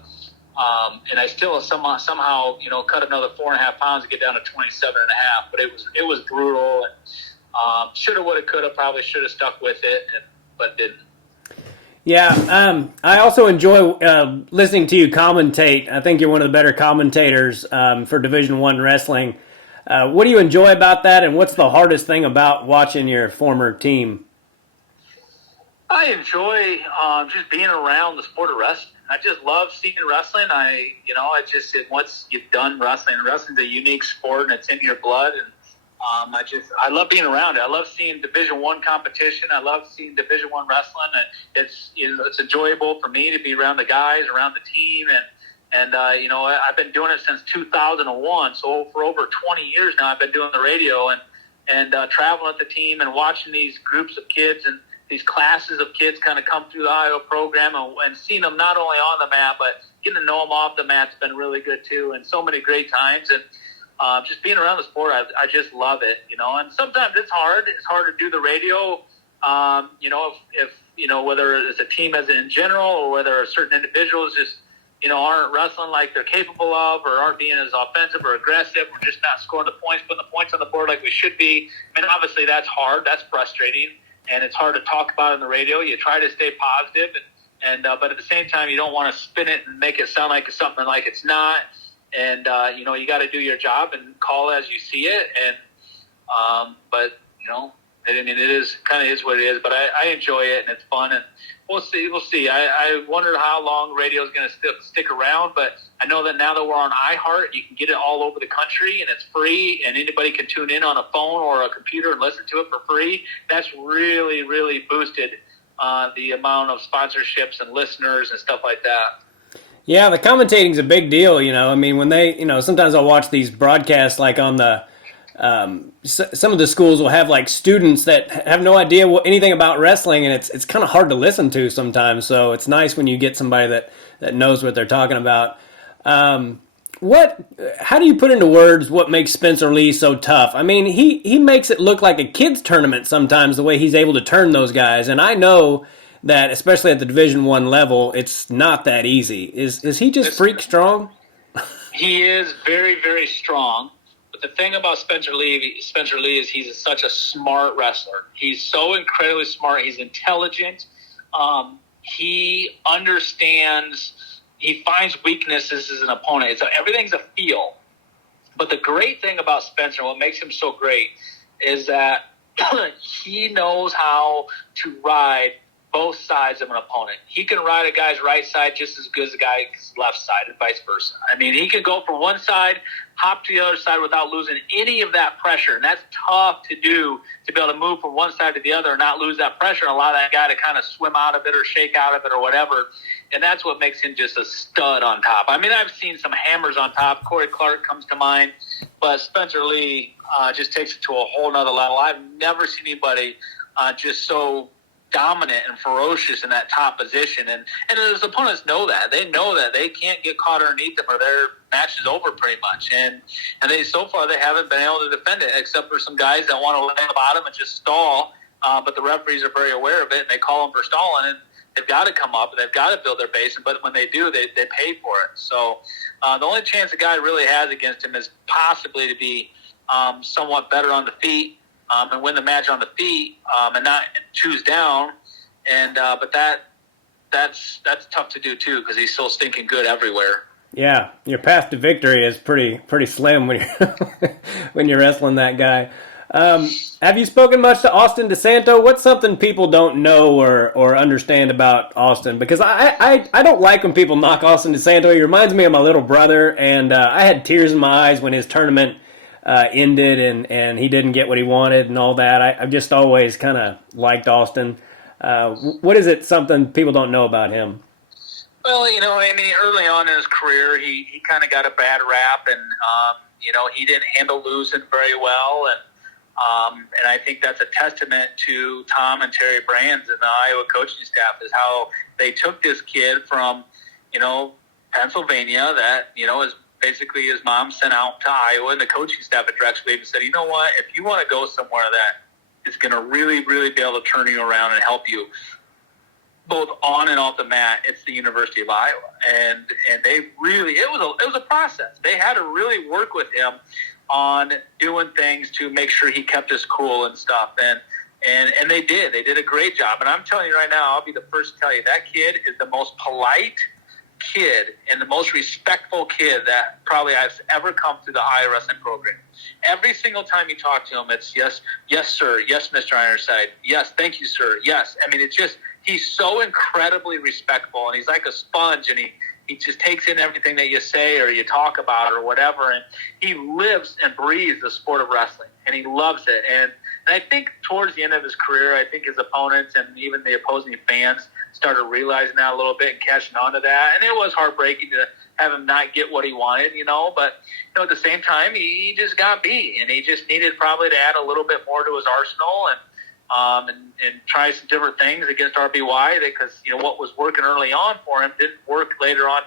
still somehow cut another 4.5 pounds to get down to 27.5. But it was brutal. And shoulda, woulda, coulda, probably should have stuck with it, but didn't. Yeah, I also enjoy listening to you commentate. I think you're one of the better commentators for Division I wrestling. What do you enjoy about that, and what's the hardest thing about watching your former team? I enjoy just being around the sport of wrestling. I just love seeing wrestling. Once you've done wrestling, wrestling's a unique sport, and it's in your blood, and I love being around it. I love seeing Division I competition. I love seeing Division I wrestling. It's enjoyable for me to be around the guys, around the team, and I've been doing it since 2001. So for over 20 years now, I've been doing the radio and traveling with the team and watching these groups of kids and these classes of kids kind of come through the Iowa program and seeing them not only on the mat but getting to know them off the mat's been really good too. And so many great times and. Just being around the sport, I just love it, and sometimes it's hard. It's hard to do the radio, if whether it's a team as in general or whether certain individuals just, aren't wrestling like they're capable of or aren't being as offensive or aggressive. We're just not scoring the points, putting the points on the board like we should be. I mean, obviously that's hard. That's frustrating, and it's hard to talk about on the radio. You try to stay positive, but at the same time, you don't want to spin it and make it sound like it's something like it's not. And, you got to do your job and call as you see it. And, but I mean, it is kind of is what it is, but I enjoy it, and it's fun, and we'll see. I wonder how long radio is going to stick around, but I know that now that we're on iHeart, you can get it all over the country, and it's free, and anybody can tune in on a phone or a computer and listen to it for free. That's really, really boosted the amount of sponsorships and listeners and stuff like that. Yeah, the commentating's a big deal, I mean, when they, sometimes I'll watch these broadcasts like on the some of the schools will have like students that have no idea anything about wrestling, and it's kind of hard to listen to sometimes. So it's nice when you get somebody that knows what they're talking about. How do you put into words what makes Spencer Lee so tough? I mean, he makes it look like a kids tournament sometimes, the way he's able to turn those guys. And I know that, especially at the Division I level, it's not that easy. Is he just freak strong? He is very, very strong. But the thing about Spencer Lee is he's such a smart wrestler. He's so incredibly smart. He's intelligent. He understands. He finds weaknesses as an opponent. So everything's a feel. But the great thing about Spencer, what makes him so great, is that he knows how to ride both sides of an opponent. He can ride a guy's right side just as good as a guy's left side and vice versa. I mean, he can go from one side, hop to the other side without losing any of that pressure. And that's tough to do, to be able to move from one side to the other and not lose that pressure and allow that guy to kind of swim out of it or shake out of it or whatever. And that's what makes him just a stud on top. I mean, I've seen some hammers on top. Corey Clark comes to mind. But Spencer Lee just takes it to a whole nother level. I've never seen anybody just so dominant and ferocious in that top position, and his opponents know that. They know that they can't get caught underneath them or their match is over pretty much, and they so far they haven't been able to defend it, except for some guys that want to lay on the bottom and just stall, but the referees are very aware of it and they call them for stalling, and they've got to come up and they've got to build their base, but when they do, they pay for it. So the only chance a guy really has against him is possibly to be somewhat better on the feet, and win the match on the feet, and not choose down. And but that's tough to do too, because he's so stinking good everywhere. Yeah, your path to victory is pretty slim when you're when you're wrestling that guy. Have you spoken much to Austin DeSanto? What's something people don't know or understand about Austin? Because I don't like when people knock Austin DeSanto. He reminds me of my little brother, and I had tears in my eyes when his tournament ended and he didn't get what he wanted and all that. I've just always kind of liked Austin. What is it, something people don't know about him? Well, I mean, early on in his career, he kind of got a bad rap, and, he didn't handle losing very well. And I think that's a testament to Tom and Terry Brands and the Iowa coaching staff, is how they took this kid from, Pennsylvania that, is basically his mom sent out to Iowa, and the coaching staff at Drexel even said, you know what, if you want to go somewhere that is going to really, really be able to turn you around and help you both on and off the mat, it's the University of Iowa. And they really, it was a process. They had to really work with him on doing things to make sure he kept his cool and stuff. And they did. They did a great job. And I'm telling you right now, I'll be the first to tell you, that kid is the most polite kid and the most respectful kid that probably I've ever come through the Iowa wrestling program. Every single time you talk to him, it's yes, sir, yes, Mr. Ironside, yes, thank you, sir, yes. I mean, it's just, he's so incredibly respectful, and he's like a sponge, and he just takes in everything that you say or you talk about or whatever, and he lives and breathes the sport of wrestling, and he loves it. And I think towards the end of his career, I think his opponents and even the opposing fans started realizing that a little bit and catching on to that. And it was heartbreaking to have him not get what he wanted, but at the same time, he just got beat, and he just needed probably to add a little bit more to his arsenal and try some different things against RBY, because what was working early on for him didn't work later on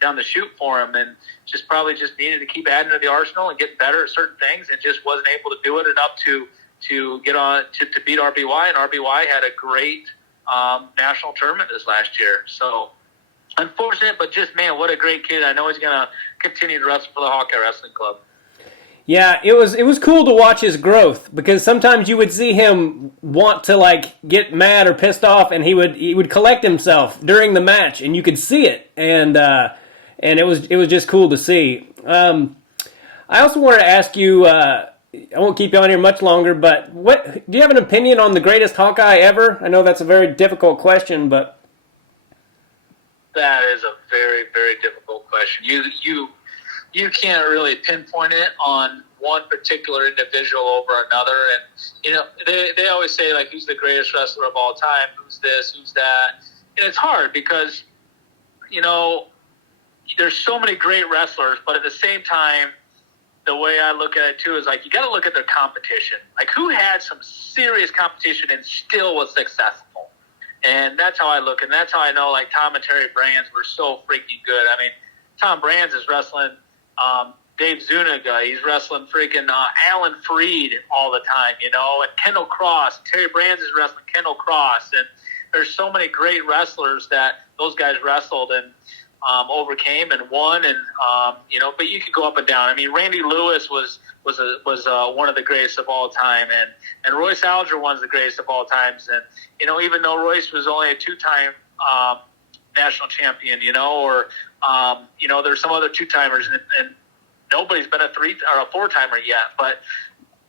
down the chute for him, and just probably just needed to keep adding to the arsenal and get better at certain things, and just wasn't able to do it enough to get on to beat RBY. And RBY had a great national tournament this last year. So unfortunate, but just, man, what a great kid. I know he's going to continue to wrestle for the Hawkeye Wrestling Club. Yeah, it was cool to watch his growth, because sometimes you would see him want to get mad or pissed off, and he would collect himself during the match, and you could see it, and it was just cool to see. I also wanted to ask you, I won't keep you on here much longer, but what do you have an opinion on the greatest Hawkeye ever? I know that's a very difficult question, but that is a very, very difficult question. You can't really pinpoint it on one particular individual over another. And, they always say, like, who's the greatest wrestler of all time? Who's this? Who's that? And it's hard because, there's so many great wrestlers, but at the same time, the way I look at it, too, is, like, you got to look at their competition. Like, who had some serious competition and still was successful? And that's how I look, and that's how I know, like, Tom and Terry Brands were so freaking good. I mean, Tom Brands is wrestling Dave Zuniga. He's wrestling freaking Alan Freed all the time, and Kendall Cross. Terry Brands is wrestling Kendall Cross. And there's so many great wrestlers that those guys wrestled and overcame and won. And, but you could go up and down. I mean, Randy Lewis was one of the greatest of all time. And Royce Alger, the greatest of all times. And, even though Royce was only a two-time national champion, there's some other two-timers, and nobody's been a four-timer yet. But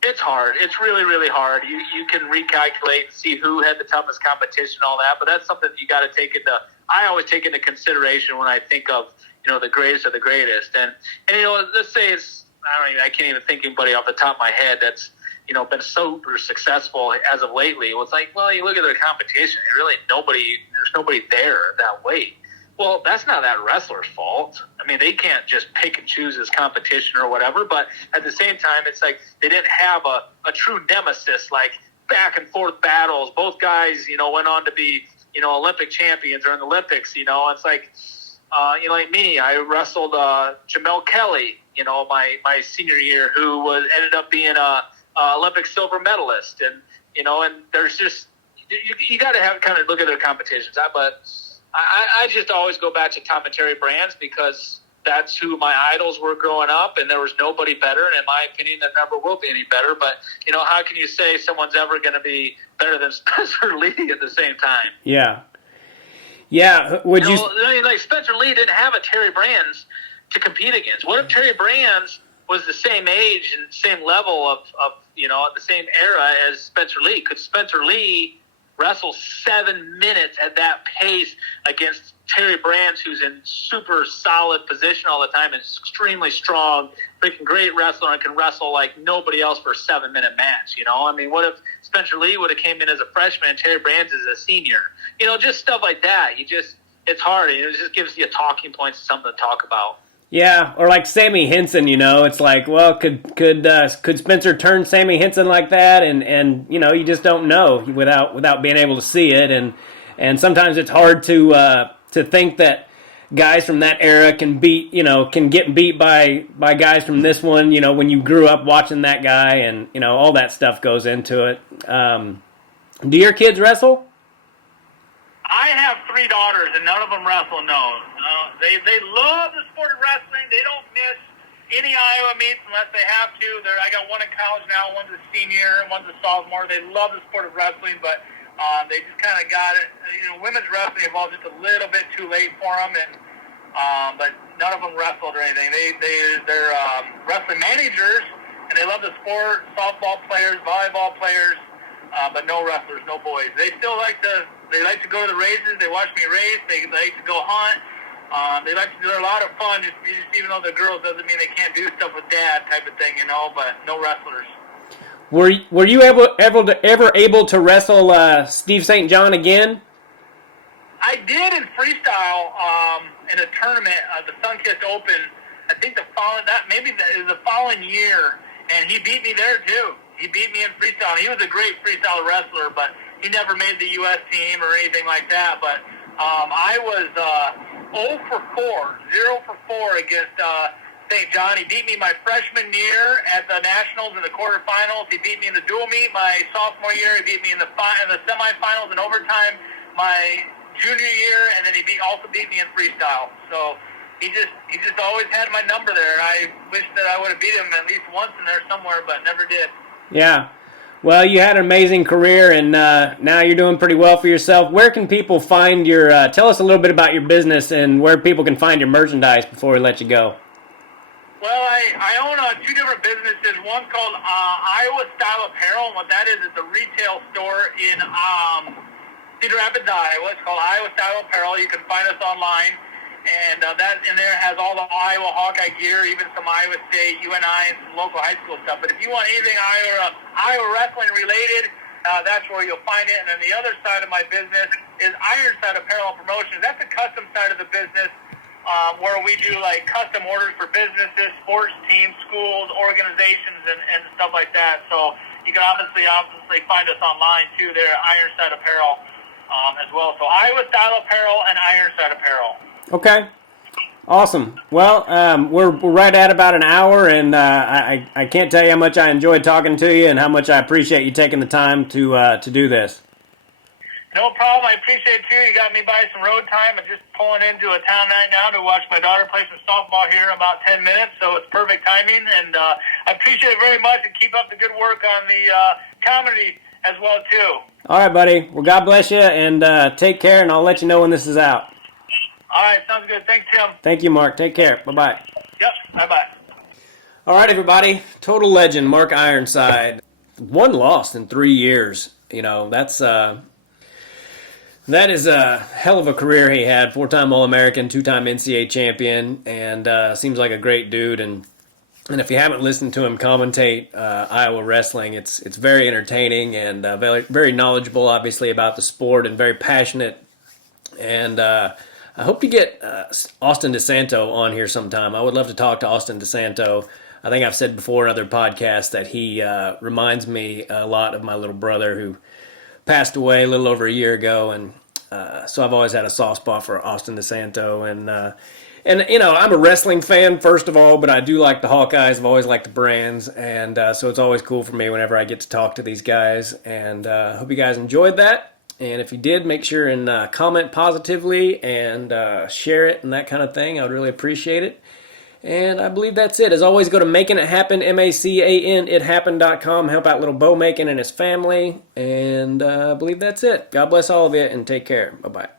it's hard. It's really, really hard. You can recalculate and see who had the toughest competition, all that. But that's something you got to take into. I always take into consideration when I think of the greatest of the greatest. And let's say I can't even think of anybody off the top of my head that's been super successful as of lately. It's like, well, you look at their competition, and really there's nobody there that weight. Well, that's not that wrestler's fault. I mean, they can't just pick and choose his competition or whatever, but at the same time, it's like they didn't have a true nemesis, like back and forth battles. Both guys, went on to be, Olympic champions or in the Olympics, It's like, like me, I wrestled Jamel Kelly, my senior year, who ended up being a Olympic silver medalist. And, and there's just, you got to have kind of look at their competitions. But I just always go back to Tom and Terry Brands because that's who my idols were growing up, and there was nobody better. And in my opinion, there never will be any better. But, how can you say someone's ever going to be better than Spencer Lee at the same time? Yeah. Yeah. Would you? Like Spencer Lee didn't have a Terry Brands to compete against. What if Terry Brands was the same age and same level of the same era as Spencer Lee? Could Spencer Lee wrestle 7 minutes at that pace against Terry Brands, who's in super solid position all the time and extremely strong, freaking great wrestler, and can wrestle like nobody else for a 7-minute match? I mean, what if Spencer Lee would have came in as a freshman and Terry Brands is a senior? Just stuff like that. It's hard. It just gives you talking points, something to talk about. Yeah, or like Sammy Henson, it's like, well, could Spencer turn Sammy Henson like that? And you just don't know without being able to see it. And sometimes it's hard to think that guys from that era can get beat by guys from this one, when you grew up watching that guy, and all that stuff goes into it. Do your kids wrestle? I have 3 daughters, and none of them wrestle. No, they love the sport of wrestling. They don't miss any Iowa meets unless they have to. I got one in college now. One's a senior, one's a sophomore. They love the sport of wrestling, but they just kind of got it. Women's wrestling evolved just a little bit too late for them, and but none of them wrestled or anything. They're wrestling managers, and they love the sport. Softball players, volleyball players, but no wrestlers, no boys. They still like to. They like to go to the races. They watch me race. They like to go hunt. They like to do a lot of fun. Just even though they're girls doesn't mean they can't do stuff with dad type of thing, but no wrestlers. Were you ever able to wrestle Steve St. John again? I did in freestyle in a tournament, the Sunkist Open. I think the following year, and he beat me there too. He beat me in freestyle. He was a great freestyle wrestler, but he never made the U.S. team or anything like that. But I was 0 for 4 against St. John. He beat me my freshman year at the Nationals in the quarterfinals. He beat me in the dual meet my sophomore year. He beat me in the semifinals and overtime my junior year, and then he also beat me in freestyle. So he just always had my number there. I wish that I would have beat him at least once in there somewhere, but never did. Yeah. Well, you had an amazing career, and now you're doing pretty well for yourself. Where can people find tell us a little bit about your business and where people can find your merchandise before we let you go. Well, I own two different businesses. One's called Iowa Style Apparel, and what that is a retail store in Cedar Rapids, Iowa. It's called Iowa Style Apparel. You can find us online, and that in there has all the Iowa Hawkeye gear, even some Iowa State, UNI, and some local high school stuff. But if you want anything Iowa wrestling related, that's where you'll find it. And then the other side of my business is Ironside Apparel Promotions. That's the custom side of the business, where we do like custom orders for businesses, sports teams, schools, organizations, and stuff like that. So you can obviously find us online too there at Ironside Apparel as well. So Iowa Style Apparel and Ironside Apparel. Okay. Awesome. Well, we're right at about an hour, and I can't tell you how much I enjoyed talking to you and how much I appreciate you taking the time to do this. No problem. I appreciate it, too. You got me by some road time. I'm just pulling into a town right now to watch my daughter play some softball here in about 10 minutes, so it's perfect timing. And I appreciate it very much, and keep up the good work on the comedy as well, too. All right, buddy. Well, God bless you, and take care, and I'll let you know when this is out. All right. Sounds good. Thanks, Tim. Thank you, Mark. Take care. Bye-bye. Yep. Bye-bye. All right, everybody. Total legend, Mark Ironside. 1 loss in 3 years. You know, that is a hell of a career he had. 4-time All-American, 2-time NCAA Champion, and seems like a great dude. And if you haven't listened to him commentate Iowa wrestling, it's very entertaining and very, very knowledgeable, obviously, about the sport, and very passionate. And I hope to get Austin DeSanto on here sometime. I would love to talk to Austin DeSanto. I think I've said before in other podcasts that he reminds me a lot of my little brother, who passed away a little over a year ago, and so I've always had a soft spot for Austin DeSanto, and you know, I'm a wrestling fan first of all, but I do like the Hawkeyes. I've always liked the brands, and so it's always cool for me whenever I get to talk to these guys, and hope you guys enjoyed that. And if you did, make sure and comment positively and share it and that kind of thing. I would really appreciate it. And I believe that's it. As always, go to Making It Happen, MACANITHappen.com. Help out little Bo Macon and his family. And I believe that's it. God bless all of you, and take care. Bye-bye.